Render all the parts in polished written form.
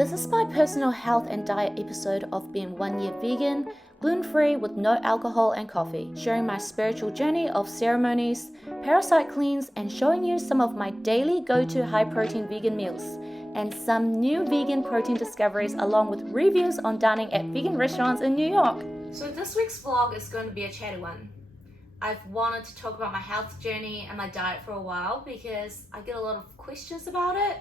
This is my personal health and diet episode of being 1 year vegan, gluten-free with no alcohol and coffee, sharing my spiritual journey of ceremonies, Parasite cleans, and showing you some of my daily go-to high-protein vegan meals, and some new vegan protein discoveries along with reviews on dining at vegan restaurants in New York. So this week's vlog is going to be a chatty one. I've wanted to talk about my health journey and my diet for a while because I get a lot of questions about it.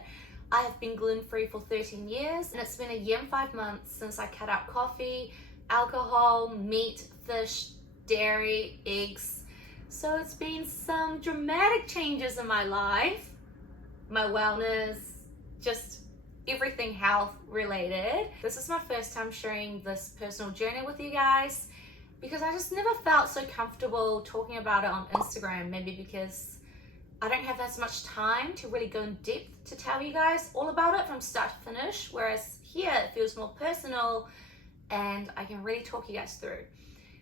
I have been gluten-free for 13 years and it's been 1 year and 5 months since I cut out coffee, alcohol, meat, fish, dairy, eggs. So it's been some dramatic changes in my life, my wellness, just everything health related. This is my first time sharing this personal journey with you guys because I just never felt so comfortable talking about it on Instagram, maybe because I don't have as much time to really go in depth to tell you guys all about it from start to finish, whereas here it feels more personal and I can really talk you guys through.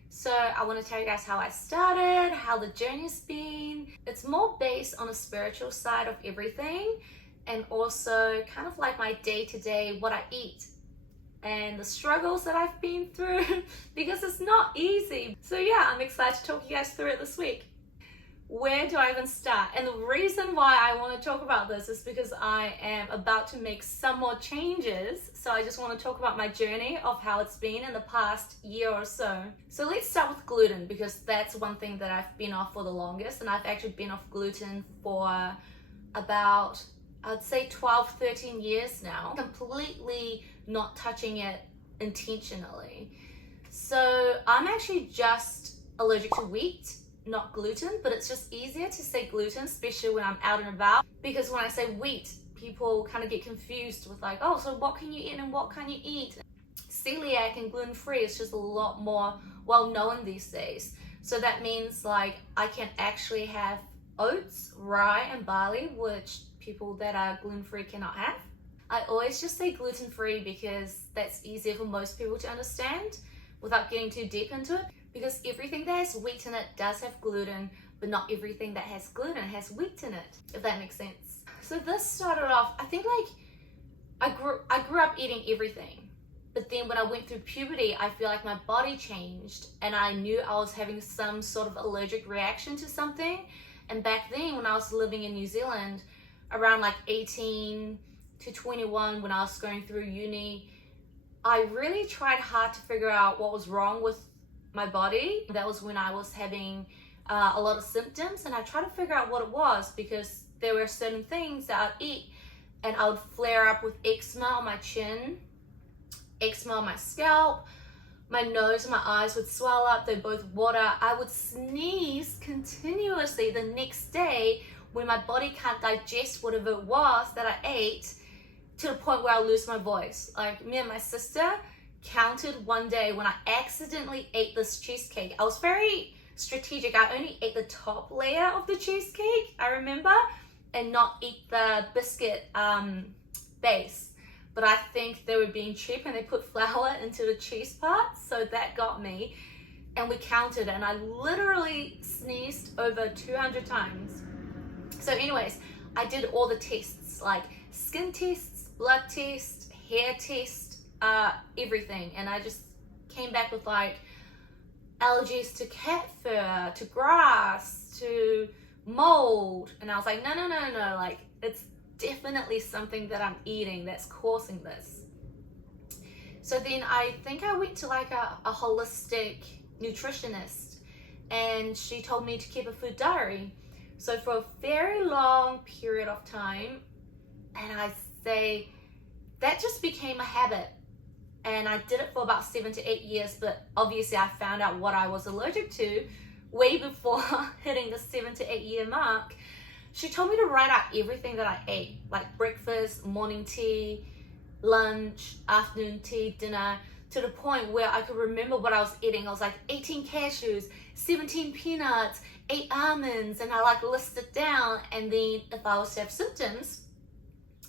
So I want to tell you guys how I started, how the journey's been. It's more based on a spiritual side of everything and also kind of like my day-to-day, what I eat and the struggles that I've been through because it's not easy. So yeah, I'm excited to talk you guys through it this week. Where do I even start? And the reason why I want to talk about this is because I am about to make some more changes. So I just want to talk about my journey of how it's been in the past year or so. So let's start with gluten because that's one thing that I've been off for the longest, and I've actually been off gluten for about, I'd say 12, 13 years now, completely not touching it intentionally. So I'm actually just allergic to wheat, not gluten, but it's just easier to say gluten, especially when I'm out and about, because when I say wheat, people kind of get confused with like, oh, so what can you eat and what can you eat? Celiac and gluten-free is just a lot more well known these days. So that means like I can actually have oats, rye and barley, which people that are gluten-free cannot have. I always just say gluten-free because that's easier for most people to understand without getting too deep into it. Because everything that has wheat in it does have gluten, but not everything that has gluten has wheat in it, if that makes sense. So this started off, I think like I grew up eating everything. But then when I went through puberty, I feel like my body changed and I knew I was having some sort of allergic reaction to something. And back then when I was living in New Zealand, around like 18 to 21 when I was going through uni, I really tried hard to figure out what was wrong with my body. That was when I was having a lot of symptoms and I tried to figure out what it was because there were certain things that I'd eat and I would flare up with eczema on my chin, eczema on my scalp, my nose and my eyes would swell up, they'd both water. I would sneeze continuously the next day when my body can't digest whatever it was that I ate, to the point where I lose my voice. Like me and my sister counted one day when I accidentally ate this cheesecake. I was very strategic. I only ate the top layer of the cheesecake, I remember, and not eat the biscuit base. But I think they were being cheap and they put flour into the cheese part, so that got me. And we counted and I literally sneezed over 200 times. So anyways, I did all the tests, like skin tests, blood test, hair test, everything, and I just came back with like allergies to cat fur, to grass, to mold, and I was like, no, like it's definitely something that I'm eating that's causing this. So then I think I went to like a holistic nutritionist and she told me to keep a food diary. So for a very long period of time, and I say that just became a habit. And I did it for about 7 to 8 years, but obviously I found out what I was allergic to way before hitting the 7 to 8 year mark. She told me to write out everything that I ate, like breakfast, morning tea, lunch, afternoon tea, dinner, to the point where I could remember what I was eating. I was like 18 cashews, 17 peanuts, 8 almonds, and I like list it down. And then if I was to have symptoms,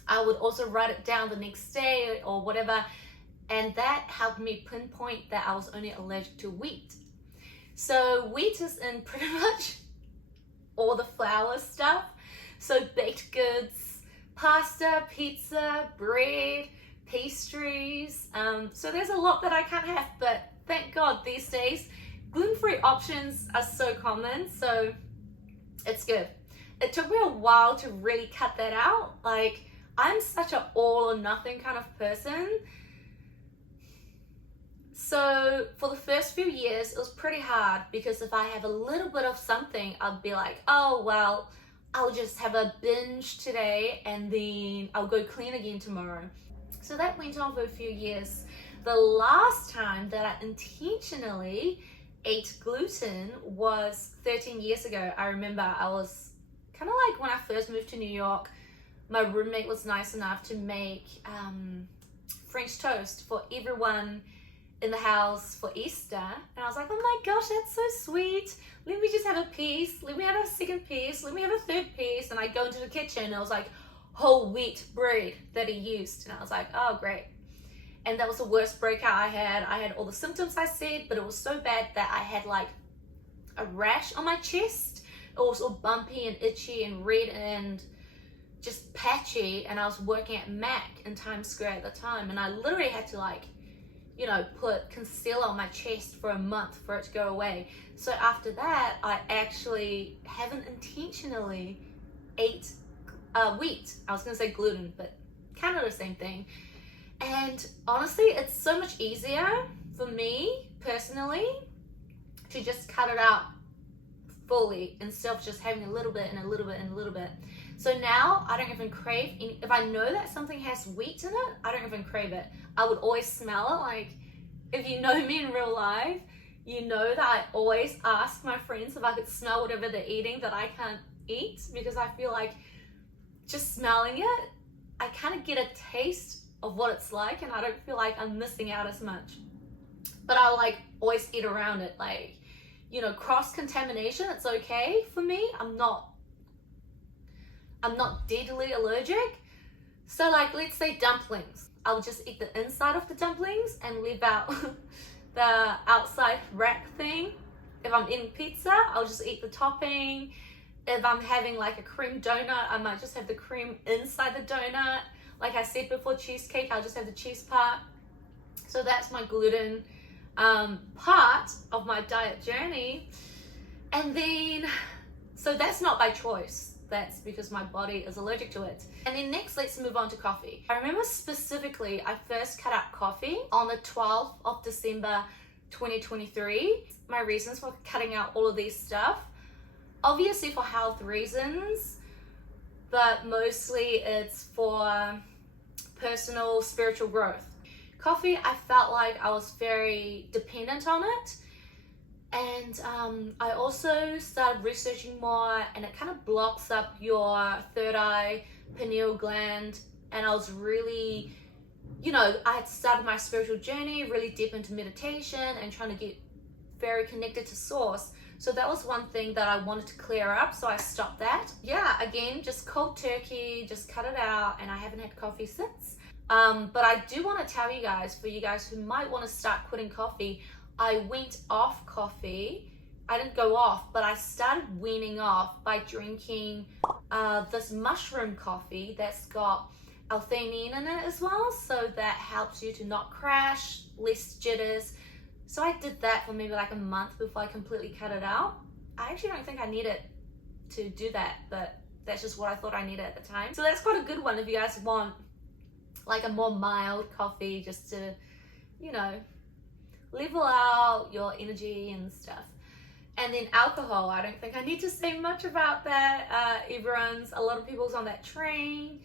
I would also write it down the next day or whatever. And that helped me pinpoint that I was only allergic to wheat. So wheat is in pretty much all the flour stuff. So baked goods, pasta, pizza, bread, pastries. So there's a lot that I can't have, but thank God these days gluten-free options are so common, so it's good. It took me a while to really cut that out. Like, I'm such an all or nothing kind of person. So for the first few years, it was pretty hard because if I have a little bit of something, I'd be like, oh, well, I'll just have a binge today and then I'll go clean again tomorrow. So that went on for a few years. The last time that I intentionally ate gluten was 13 years ago. I remember I was kind of like when I first moved to New York, my roommate was nice enough to make French toast for everyone in the house for Easter. And I was like, oh my gosh, that's so sweet. Let me just have a piece. Let me have a second piece. Let me have a third piece. And I go into the kitchen and it was like whole wheat bread that he used. And I was like, oh, great. And that was the worst breakout I had. I had all the symptoms I said, but it was so bad that I had like a rash on my chest. It was all bumpy and itchy and red and just patchy. And I was working at Mac in Times Square at the time. And I literally had to like, you know, put concealer on my chest for a month for it to go away. So after that, I actually haven't intentionally ate wheat. I was gonna say gluten, but kind of the same thing. And honestly, it's so much easier for me personally to just cut it out fully instead of just having a little bit and a little bit and a little bit. So now I don't even crave any. If I know that something has wheat in it, I don't even crave it. I would always smell it. Like, if you know me in real life, you know that I always ask my friends if I could smell whatever they're eating that I can't eat, because I feel like just smelling it, I kind of get a taste of what it's like, and I don't feel like I'm missing out as much. But I like always eat around it. Like, you know, cross-contamination, it's okay for me. I'm not deadly allergic. So like, let's say dumplings. I'll just eat the inside of the dumplings and leave out the outside wrap thing. If I'm eating pizza, I'll just eat the topping. If I'm having like a cream donut, I might just have the cream inside the donut. Like I said before, cheesecake, I'll just have the cheese part. So that's my gluten part of my diet journey. And then, so that's not by choice. That's because my body is allergic to it. And then next, let's move on to coffee. I remember specifically, I first cut out coffee on the 12th of December, 2023. My reasons for cutting out all of these stuff, obviously for health reasons, but mostly it's for personal spiritual growth. Coffee, I felt like I was very dependent on it. And I also started researching more, and it kind of blocks up your third eye, pineal gland. And I was really, you know, I had started my spiritual journey really deep into meditation and trying to get very connected to source. So that was one thing that I wanted to clear up. So I stopped that. Yeah, again, just cold turkey, just cut it out. And I haven't had coffee since. But I do want to tell you guys, for you guys who might want to start quitting coffee, I went off coffee. I didn't go off, but I started weaning off by drinking this mushroom coffee that's got L-theanine in it as well. So that helps you to not crash, less jitters. So I did that for maybe like a month before I completely cut it out. I actually don't think I needed to do that, but that's just what I thought I needed at the time. So that's quite a good one if you guys want like a more mild coffee, just to, you know, level out your energy and stuff. And then alcohol, I don't think I need to say much about that. A lot of people's on that train.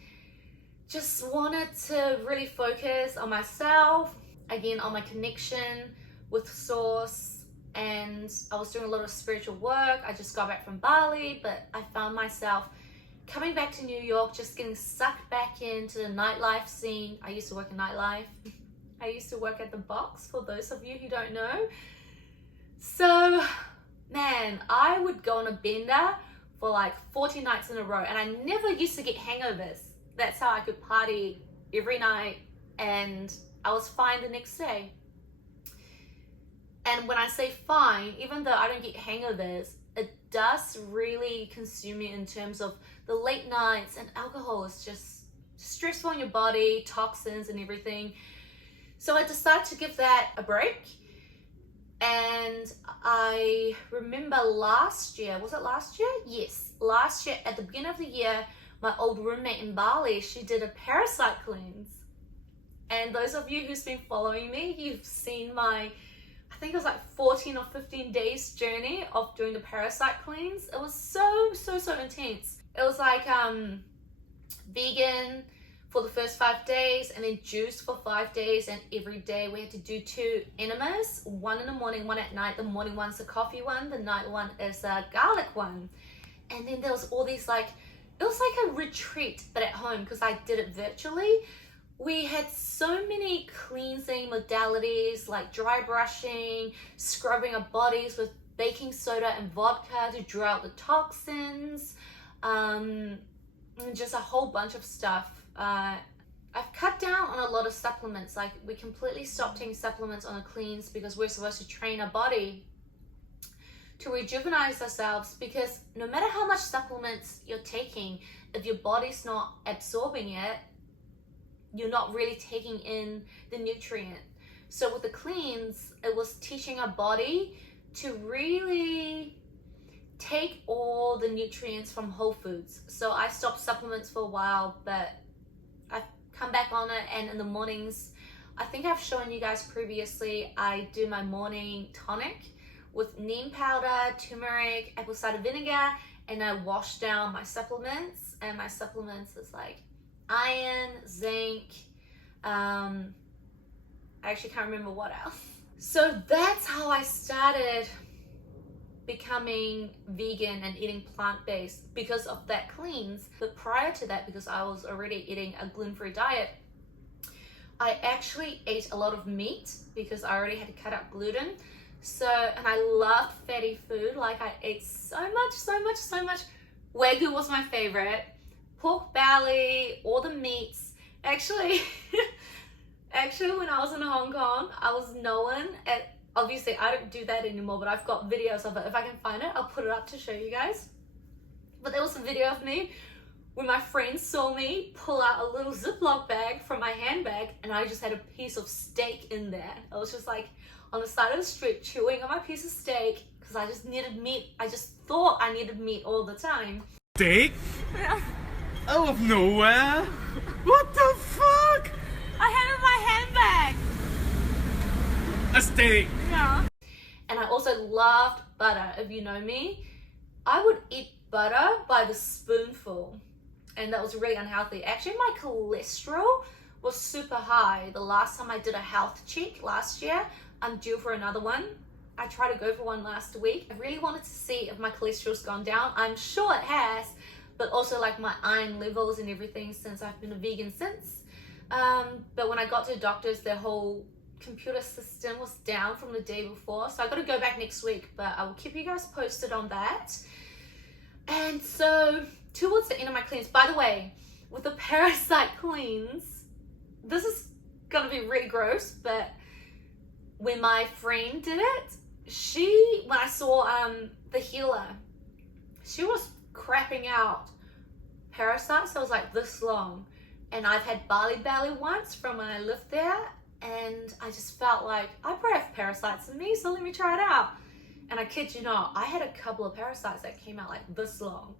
Just wanted to really focus on myself, again, on my connection with source. And I was doing a lot of spiritual work. I just got back from Bali, but I found myself coming back to New York, just getting sucked back into the nightlife scene. I used to work in nightlife. I used to work at the Box, for those of you who don't know. So, man, I would go on a bender for like 40 nights in a row, and I never used to get hangovers. That's how I could party every night, and I was fine the next day. And when I say fine, even though I don't get hangovers, it does really consume me in terms of the late nights, and alcohol is just stressful on your body, toxins and everything. So I decided to give that a break. And I remember last year, was it last year? Yes, last year at the beginning of the year, my old roommate in Bali, she did a Parasite cleanse. And those of you who's been following me, you've seen my, I think it was like 14 or 15 days journey of doing the Parasite cleanse. It was so intense. It was like vegan for the first 5 days, and then juice for 5 days, and every day we had to do 2 enemas, one in the morning, one at night. The morning one's a coffee one, the night one is a garlic one. And then there was all these like, it was like a retreat, but at home, because I did it virtually. We had so many cleansing modalities like dry brushing, scrubbing our bodies with baking soda and vodka to draw out the toxins, and just a whole bunch of stuff. I've cut down on a lot of supplements. Like, we completely stopped taking supplements on a cleanse because we're supposed to train our body to rejuvenate ourselves, because no matter how much supplements you're taking, if your body's not absorbing it, you're not really taking in the nutrient. So with the cleanse, it was teaching our body to really take all the nutrients from whole foods. So I stopped supplements for a while, but I've come back on it. And in the mornings, I think I've shown you guys previously, I do my morning tonic with neem powder, turmeric, apple cider vinegar, and I wash down my supplements. And my supplements is like iron, zinc, I actually can't remember what else. So that's how I started becoming vegan and eating plant-based, because of that cleanse. But prior to that, because I was already eating a gluten-free diet, I actually ate a lot of meat because I already had to cut out gluten. So, and I loved fatty food. Like, I ate so much. Wagyu was my favorite. Pork belly, all the meats. Actually, when I was in Hong Kong, I was known at, obviously I don't do that anymore, but I've got videos of it. If I can find it, I'll put it up to show you guys. But there was a video of me where my friends saw me pull out a little Ziploc bag from my handbag, and I just had a piece of steak in there. I was just like on the side of the street chewing on my piece of steak because I just needed meat. I just thought I needed meat all the time. Steak? Yeah. Out of nowhere? What the fuck? I had it in my handbag. A steak. Yeah. And I also loved butter. If you know me, I would eat butter by the spoonful, and that was really unhealthy. Actually, my cholesterol was super high. The last time I did a health check last year, I'm due for another one. I tried to go for one last week. I really wanted to see if my cholesterol's gone down. I'm sure it has, but also like my iron levels and everything, since I've been a vegan since. But when I got to the doctors, their whole computer system was down from the day before. So I got to go back next week, but I will keep you guys posted on that. And so towards the end of my cleanse, by the way, with the Parasite cleanse, this is going to be really gross, but when my friend did it, when I saw the healer, she was crapping out parasites that was like this long. And I've had Bali belly once from when I lived there, and I just felt like I probably have parasites in me, so let me try it out. And I kid you not, I had a couple of parasites that came out like this long.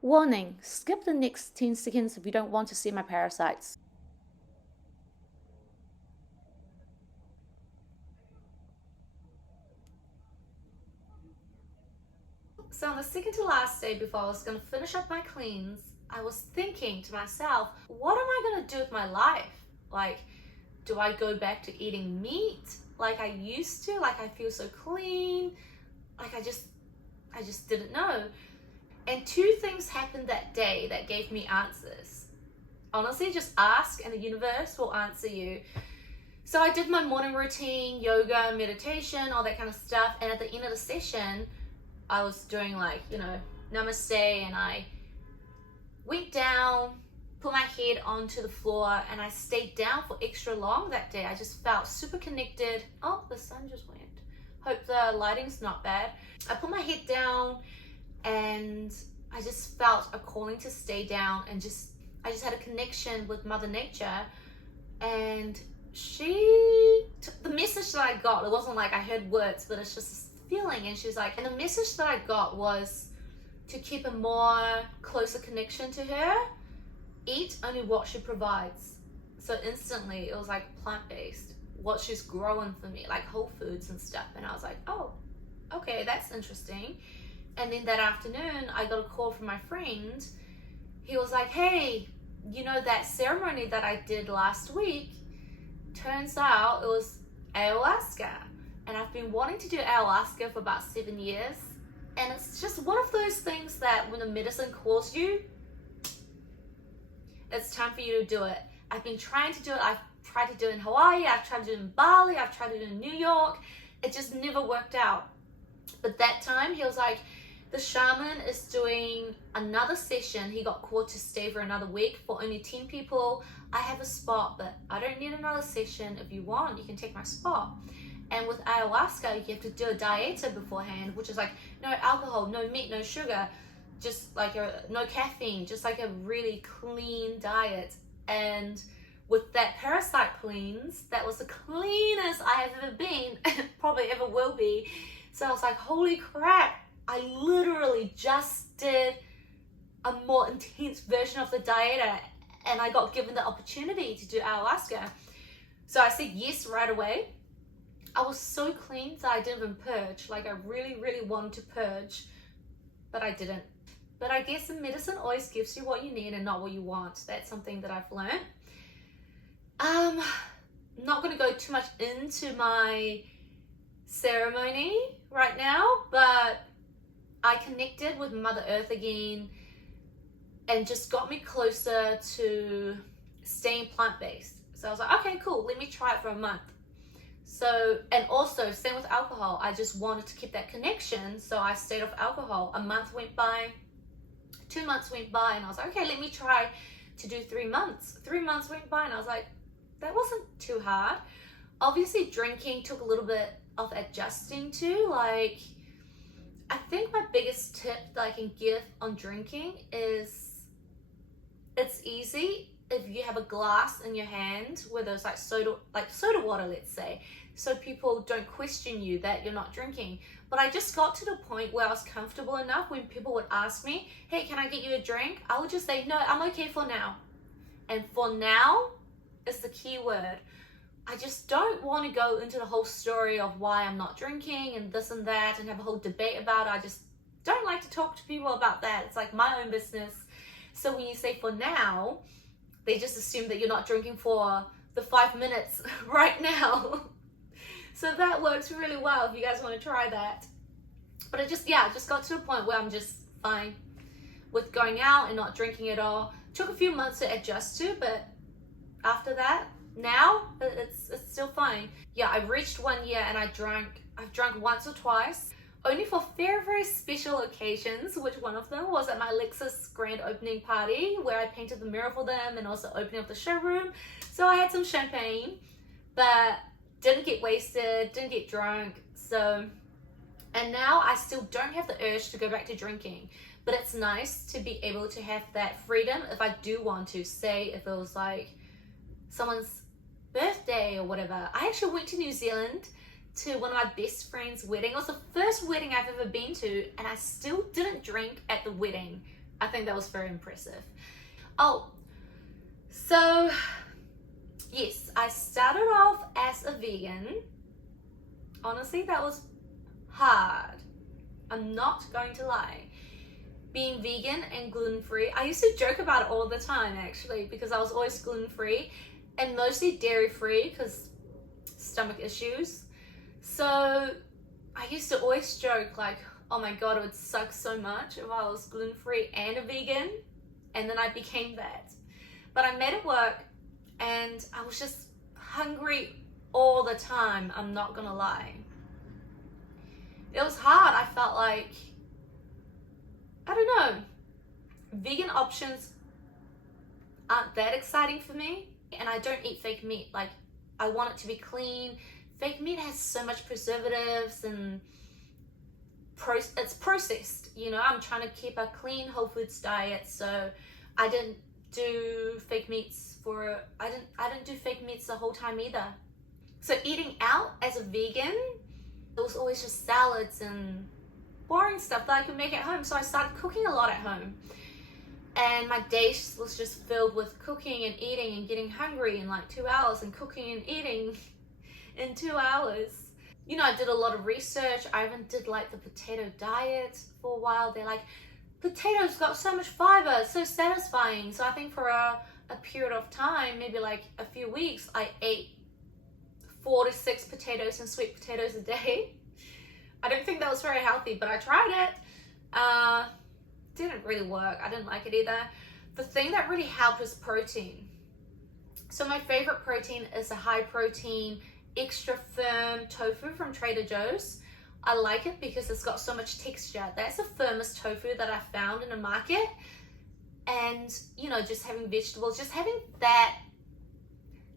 Warning, skip the next 10 seconds if you don't want to see my parasites. So on the second to last day, before I was going to finish up my cleanse, I was thinking to myself, what am I going to do with my life? Like, do I go back to eating meat like I used to? Like, I feel so clean. Like, I just didn't know. And 2 things happened that day that gave me answers. Honestly, just ask and the universe will answer you. So I did my morning routine, yoga, meditation, all that kind of stuff. And at the end of the session, I was doing like, namaste, and I went down, put my head onto the floor, and I stayed down for extra long that day. I just felt super connected. Oh, the sun just went. Hope the lighting's not bad. I put my head down, and I just felt a calling to stay down and just I just had a connection with Mother Nature, and the message that I got, it wasn't like I heard words, but it's just this feeling. And she's like, and the message that I got was to keep a more closer connection to her, eat only what she provides. So instantly it was like plant-based, what she's growing for me, like whole foods and stuff. And I was like, oh, okay, that's interesting. And then that afternoon I got a call from my friend. He was like, hey, you know that ceremony that I did last week? Turns out it was ayahuasca. And I've been wanting to do ayahuasca for about 7 years. And it's just one of those things that when the medicine calls you, it's time for you to do it. I've been trying to do it. I've tried to do it in Hawaii. I've tried to do it in Bali. I've tried to do it in New York. It just never worked out. But that time he was like, the shaman is doing another session. He got called to stay for another week for only 10 people. I have a spot, but I don't need another session. If you want, you can take my spot. And with ayahuasca, you have to do a dieta beforehand, which is like no alcohol, no meat, no sugar, just like no caffeine, just like a really clean diet. And with that Parasite cleanse, that was the cleanest I have ever been, probably ever will be. So I was like, holy crap, I literally just did a more intense version of the dieta, and I got given the opportunity to do ayahuasca. So I said yes right away. I was so clean that I didn't even purge. Like I really, really wanted to purge, but I didn't. But I guess the medicine always gives you what you need and not what you want. That's something that I've learned. I'm not going to go too much into my ceremony right now, but I connected with Mother Earth again and just got me closer to staying plant-based. So I was like, okay, cool, let me try it for a month. So, and also same with alcohol. I just wanted to keep that connection, so I stayed off alcohol. A month went by, 2 months went by, and I was like, okay, let me try to do 3 months. 3 months went by, and I was like, that wasn't too hard. Obviously, drinking took a little bit of adjusting to. Like, I think my biggest tip that I can give on drinking is it's easy if you have a glass in your hand where there's like soda water, let's say, so people don't question you that you're not drinking. But I just got to the point where I was comfortable enough when people would ask me, hey, can I get you a drink? I would just say, no, I'm okay for now. And for now is the key word. I just don't want to go into the whole story of why I'm not drinking and this and that and have a whole debate about it. I just don't like to talk to people about that. It's like my own business. So when you say for now, they just assume that you're not drinking for the 5 minutes right now. So that works really well if you guys want to try that. But it just got to a point where I'm just fine with going out and not drinking at all. Took a few months to adjust to, but after that, now it's still fine. Yeah, I reached 1 year and I've drunk once or twice, only for very, very special occasions, which one of them was at my Lexus grand opening party where I painted the mural for them and also opening up the showroom. So I had some champagne, but didn't get wasted, didn't get drunk. So, and now I still don't have the urge to go back to drinking, but it's nice to be able to have that freedom if I do want to. Say if it was like someone's birthday or whatever. I actually went to New Zealand to one of my best friend's wedding. It was the first wedding I've ever been to, and I still didn't drink at the wedding. I think that was very impressive. Oh, so yes, I started off as a vegan. Honestly, that was hard. I'm not going to lie. Being vegan and gluten-free, I used to joke about it all the time actually, because I was always gluten-free and mostly dairy-free because stomach issues. So I used to always joke like, oh my god, it would suck so much if I was gluten-free and a vegan, and then I became that. But I made it work, and I was just hungry all the time, I'm not gonna lie. It was hard. I felt like, I don't know, vegan options aren't that exciting for me, and I don't eat fake meat. Like, I want it to be clean. Fake meat has so much preservatives and it's processed, you know. I'm trying to keep a clean whole foods diet, so I didn't do fake meats I didn't do fake meats the whole time either. So eating out as a vegan, it was always just salads and boring stuff that I could make at home. So I started cooking a lot at home. And my day was just filled with cooking and eating and getting hungry in like 2 hours, and cooking and eating in 2 hours. You know, I did a lot of research. I even did like the potato diet for a while. They're like, potatoes got so much fiber, it's so satisfying. So I think for a period of time, maybe like a few weeks, I ate 4 to 6 potatoes and sweet potatoes a day. I don't think that was very healthy, but I tried it. Didn't really work. I didn't like it either. The thing that really helped was protein. So my favorite protein is a high protein, extra firm tofu from Trader Joe's. I like it because it's got so much texture. That's the firmest tofu that I found in the market. And, you know, just having vegetables, just having that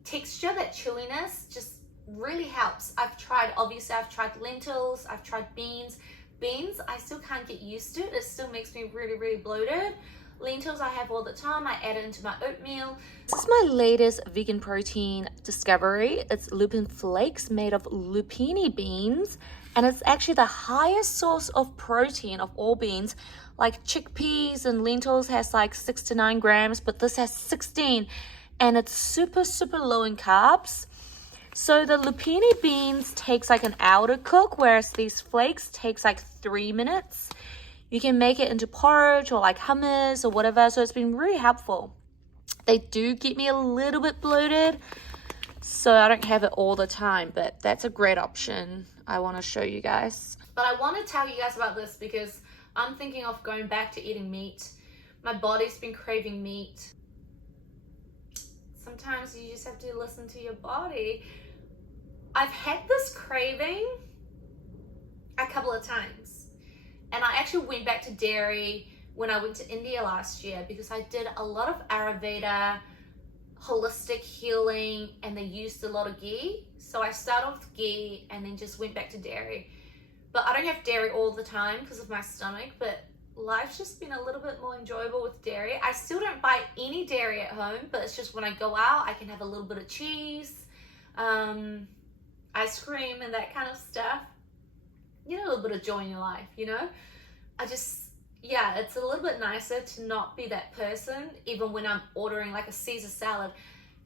texture, that chewiness, just really helps. I've tried lentils, I've tried beans. Beans, I still can't get used to it. It still makes me really, really bloated. Lentils I have all the time. I add it into my oatmeal. This is my latest vegan protein discovery. It's lupin flakes made of lupini beans, and it's actually the highest source of protein of all beans. Like chickpeas and lentils has like 6 to 9 grams, but this has 16, and it's super, super low in carbs. So the lupini beans takes like an hour to cook, whereas these flakes takes like 3 minutes. You can make it into porridge or like hummus or whatever. So it's been really helpful. They do get me a little bit bloated, so I don't have it all the time, but that's a great option I want to show you guys. But I want to tell you guys about this because I'm thinking of going back to eating meat. My body's been craving meat. Sometimes you just have to listen to your body. I've had this craving a couple of times, and I actually went back to dairy when I went to India last year because I did a lot of Ayurveda, holistic healing, and they used a lot of ghee. So I started with ghee and then just went back to dairy. But I don't have dairy all the time because of my stomach, but life's just been a little bit more enjoyable with dairy. I still don't buy any dairy at home, but it's just when I go out, I can have a little bit of cheese, ice cream and that kind of stuff. You know, a little bit of joy in your life, you know? It's a little bit nicer to not be that person, even when I'm ordering like a Caesar salad.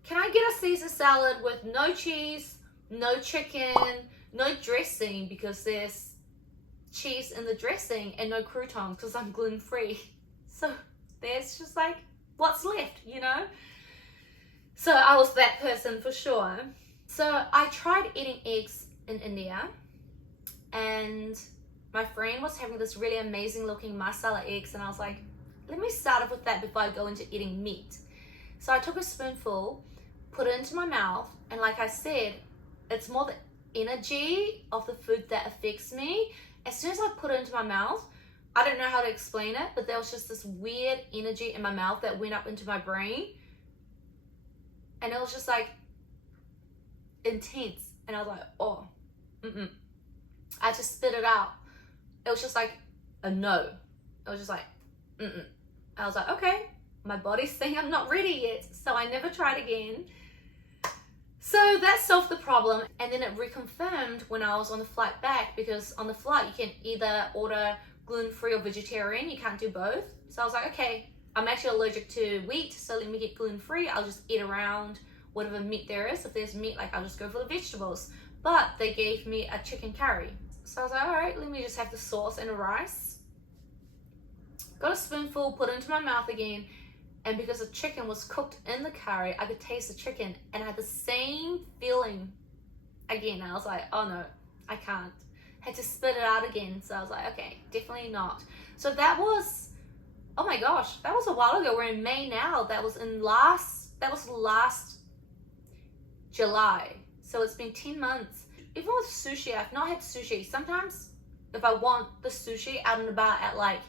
Can I get a Caesar salad with no cheese, no chicken, no dressing because there's cheese in the dressing, and no croutons because I'm gluten-free? So there's just like, what's left, you know? So I was that person for sure. So I tried eating eggs in India, and my friend was having this really amazing looking masala eggs, and I was like, let me start off with that before I go into eating meat. So I took a spoonful, put it into my mouth, and like I said, it's more the energy of the food that affects me. As soon as I put it into my mouth, I don't know how to explain it, but there was just this weird energy in my mouth that went up into my brain, and it was just like intense, and I was like, oh, I had to spit it out. It was just like a no. It was just like, I was like, okay, my body's saying I'm not ready yet, so I never tried again. So that solved the problem, and then it reconfirmed when I was on the flight back, because on the flight you can either order gluten-free or vegetarian, you can't do both. So I was like, okay, I'm actually allergic to wheat, so let me get gluten-free. I'll just eat around whatever meat there is. If there's meat, like, I'll just go for the vegetables. But they gave me a chicken curry. So I was like, all right, let me just have the sauce and the rice. Got a spoonful, put it into my mouth again, and because the chicken was cooked in the curry, I could taste the chicken, and I had the same feeling again. I was like, oh no, I can't. Had to spit it out again. So I was like, okay, definitely not. So that was, oh my gosh, that was a while ago. We're in May now. That was last July. So it's been 10 months. Even with sushi, I've not had sushi. Sometimes if I want the sushi out and about at like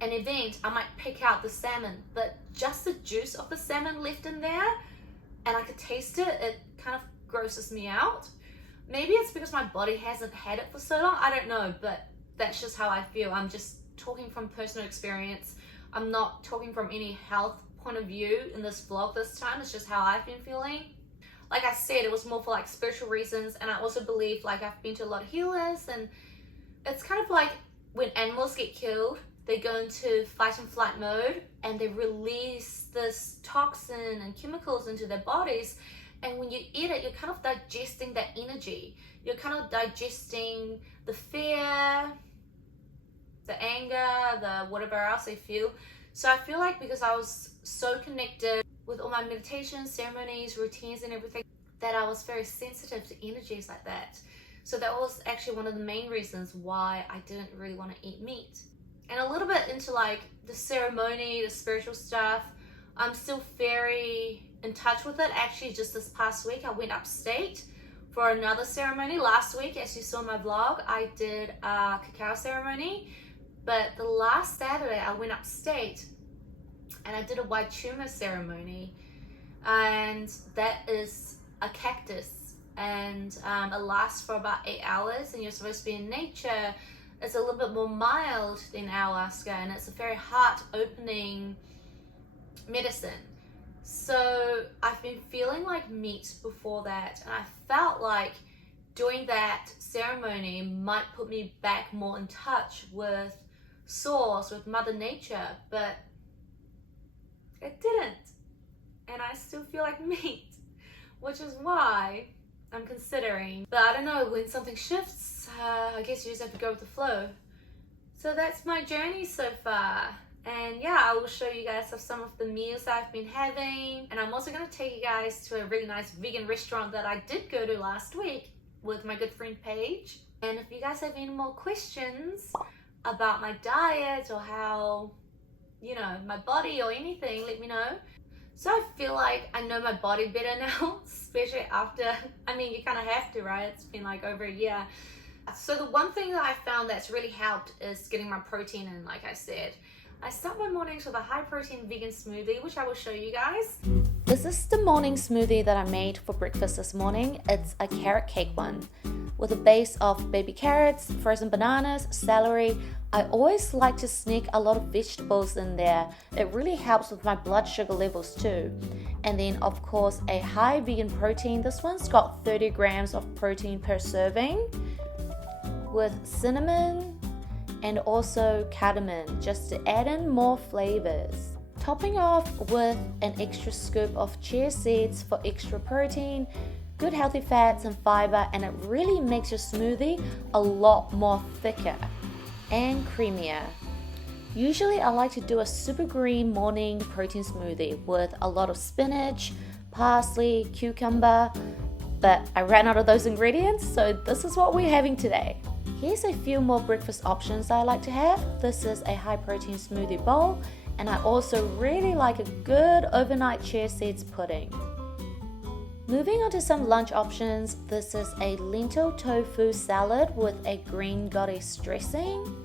an event, I might pick out the salmon, but just the juice of the salmon left in there, and I could taste it, it kind of grosses me out. Maybe it's because my body hasn't had it for so long, I don't know, but that's just how I feel. I'm just talking from personal experience. I'm not talking from any health point of view in this vlog this time. It's just how I've been feeling. Like I said, it was more for like spiritual reasons, and I also believe, like, I've been to a lot of healers, and it's kind of like when animals get killed, they go into fight and flight mode and they release this toxin and chemicals into their bodies, and when you eat it, you're kind of digesting that energy. You're kind of digesting the fear, the anger, the whatever else they feel. So I feel like because I was so connected with all my meditations, ceremonies, routines and everything, that I was very sensitive to energies like that. So that was actually one of the main reasons why I didn't really want to eat meat. And a little bit into like the ceremony, the spiritual stuff, I'm still very in touch with it. Actually, just this past week, I went upstate for another ceremony. Last week, as you saw in my vlog, I did a cacao ceremony. But the last Saturday, I went upstate and I did a white tumor ceremony. And that is a cactus. And it lasts for about 8 hours, and you're supposed to be in nature. It's a little bit more mild than ayahuasca, and it's a very heart-opening medicine. So I've been feeling like meat before that, and I felt like doing that ceremony might put me back more in touch with source, with Mother Nature, but it didn't. And I still feel like meat, which is why I'm considering. But I don't know, when something shifts, I guess you just have to go with the flow. So that's my journey so far. And yeah, I will show you guys some of the meals I've been having. And I'm also going to take you guys to a really nice vegan restaurant that I did go to last week with my good friend Paige. And if you guys have any more questions about my diet or how, you know, my body or anything, let me know. So I feel like I know my body better now, especially after, I mean, you kind of have to, right? It's been like over a year. So the one thing that I found that's really helped is getting my protein in, like I said. I start my mornings with a high protein vegan smoothie, which I will show you guys. This is the morning smoothie that I made for breakfast this morning. It's a carrot cake one with a base of baby carrots, frozen bananas, celery. I always like to sneak a lot of vegetables in there. It really helps with my blood sugar levels too. And then of course a high vegan protein. This one's got 30 grams of protein per serving with cinnamon and also cardamom, just to add in more flavors. Topping off with an extra scoop of chia seeds for extra protein, good healthy fats and fiber, and it really makes your smoothie a lot more thicker and creamier. Usually I like to do a super green morning protein smoothie with a lot of spinach, parsley, cucumber, but I ran out of those ingredients, so this is what we're having today. Here's a few more breakfast options I like to have. This is a high protein smoothie bowl, and I also really like a good overnight chia seeds pudding. Moving on to some lunch options, this is a lentil tofu salad with a green goddess dressing.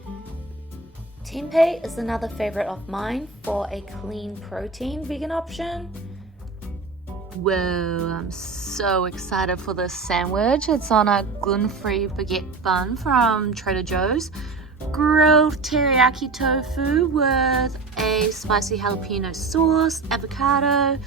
Tempeh is another favorite of mine for a clean protein vegan option. Whoa, I'm so excited for this sandwich. It's on a gluten-free baguette bun from Trader Joe's. Grilled teriyaki tofu with a spicy jalapeno sauce, avocado,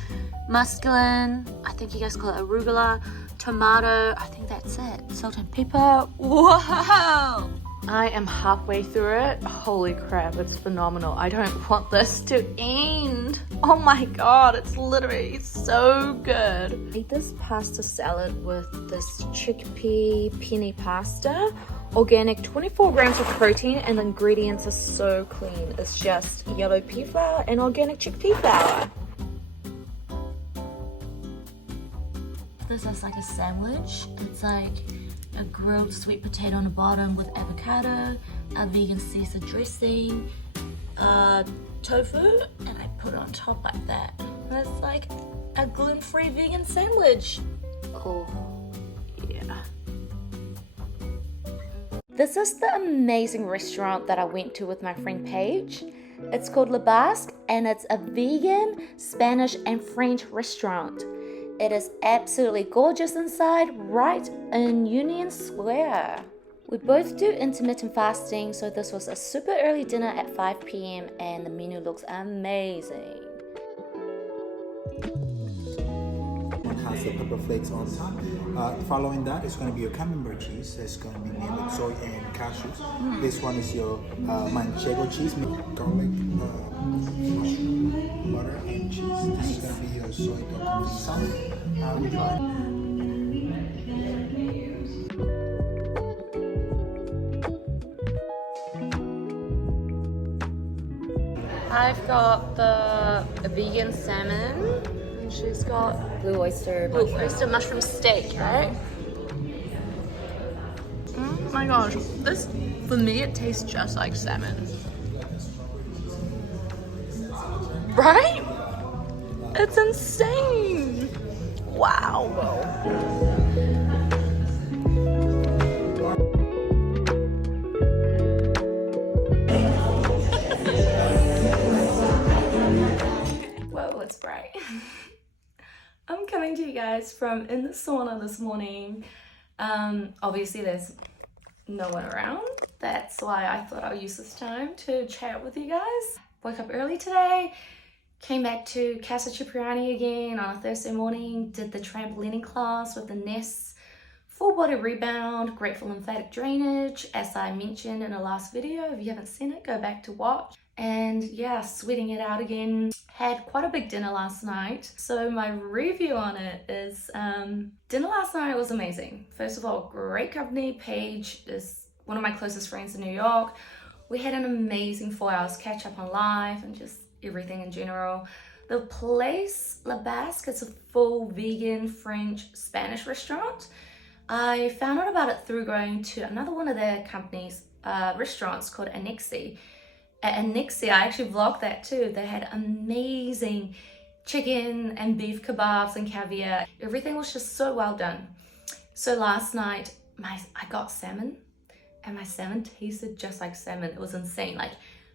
muscalin, I think you guys call it arugula, tomato, I think that's it, salt and pepper. Whoa! I am halfway through it. Holy crap, it's phenomenal. I don't want this to end. Oh my god, it's literally so good. I ate this pasta salad with this chickpea penne pasta. Organic, 24 grams of protein, and the ingredients are so clean. It's just yellow pea flour and organic chickpea flour. This is like a sandwich. It's like a grilled sweet potato on the bottom with avocado, a vegan Caesar dressing, tofu, and I put it on top like that. It's like a gluten-free vegan sandwich. Oh, yeah. This is the amazing restaurant that I went to with my friend Paige. It's called Basque, and it's a vegan, Spanish, and French restaurant. It is absolutely gorgeous inside, right in Union Square. We both do intermittent fasting, so this was a super early dinner at 5 p.m. and the menu looks amazing. One has the pepper flakes on top. Following that is going to be your camembert cheese. It's going to be made with soy and cashews. This one is your manchego cheese, garlic, mushroom, butter, and cheese. This is going to be your soy sauce. Would you like? I've got the vegan salmon, and she's got Blue oyster mushroom steak, right? Oh my gosh, this, for me, it tastes just like salmon. Right? It's insane. Wow. Whoa, it's bright. I'm coming to you guys from in the sauna this morning. Obviously there's no one around. That's why I thought I'll use this time to chat with you guys. Woke up early today, came back to Casa Cipriani again on a Thursday morning, did the trampolining class with the Ness full body rebound, grateful lymphatic drainage, as I mentioned in the last video. If you haven't seen it, go back to watch. And yeah, sweating it out again. Had quite a big dinner last night. So my review on it is, dinner last night was amazing. First of all, great company. Paige is one of my closest friends in New York. We had an amazing 4 hours catch up on life and just everything in general. The place, Basque, it's a full vegan, French, Spanish restaurant. I found out about it through going to another one of their companies, restaurants called Annexi. At Annexi, I actually vlogged that too. They had amazing chicken and beef kebabs and caviar. Everything was just so well done. So last night, I got salmon, and my salmon tasted just like salmon. It was insane. Like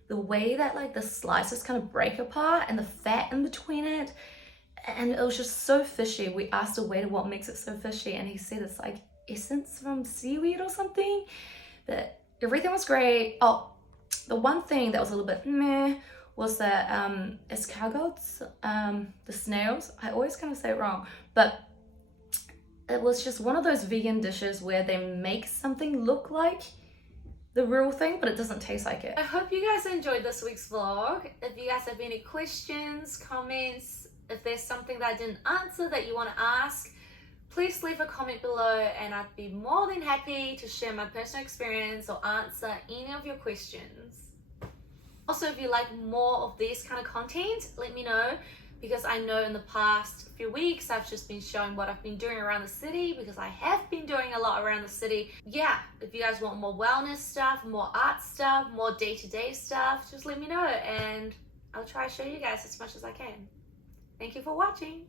the way that like the slices kind of break apart and the fat in between it, and it was just so fishy. We asked the waiter what makes it so fishy, and he said it's like essence from seaweed or something. But everything was great. Oh, the one thing that was a little bit meh was that escargots, the snails, I always kind of say it wrong, but it was just one of those vegan dishes where they make something look like the real thing, but it doesn't taste like it. I hope you guys enjoyed this week's vlog. If you guys have any questions, comments, if there's something that I didn't answer that you want to ask, please leave a comment below and I'd be more than happy to share my personal experience or answer any of your questions. Also, if you like more of this kind of content, let me know, because I know in the past few weeks I've just been showing what I've been doing around the city, because I have been doing a lot around the city. Yeah, if you guys want more wellness stuff, more art stuff, more day-to-day stuff, just let me know and I'll try to show you guys as much as I can. Thank you for watching.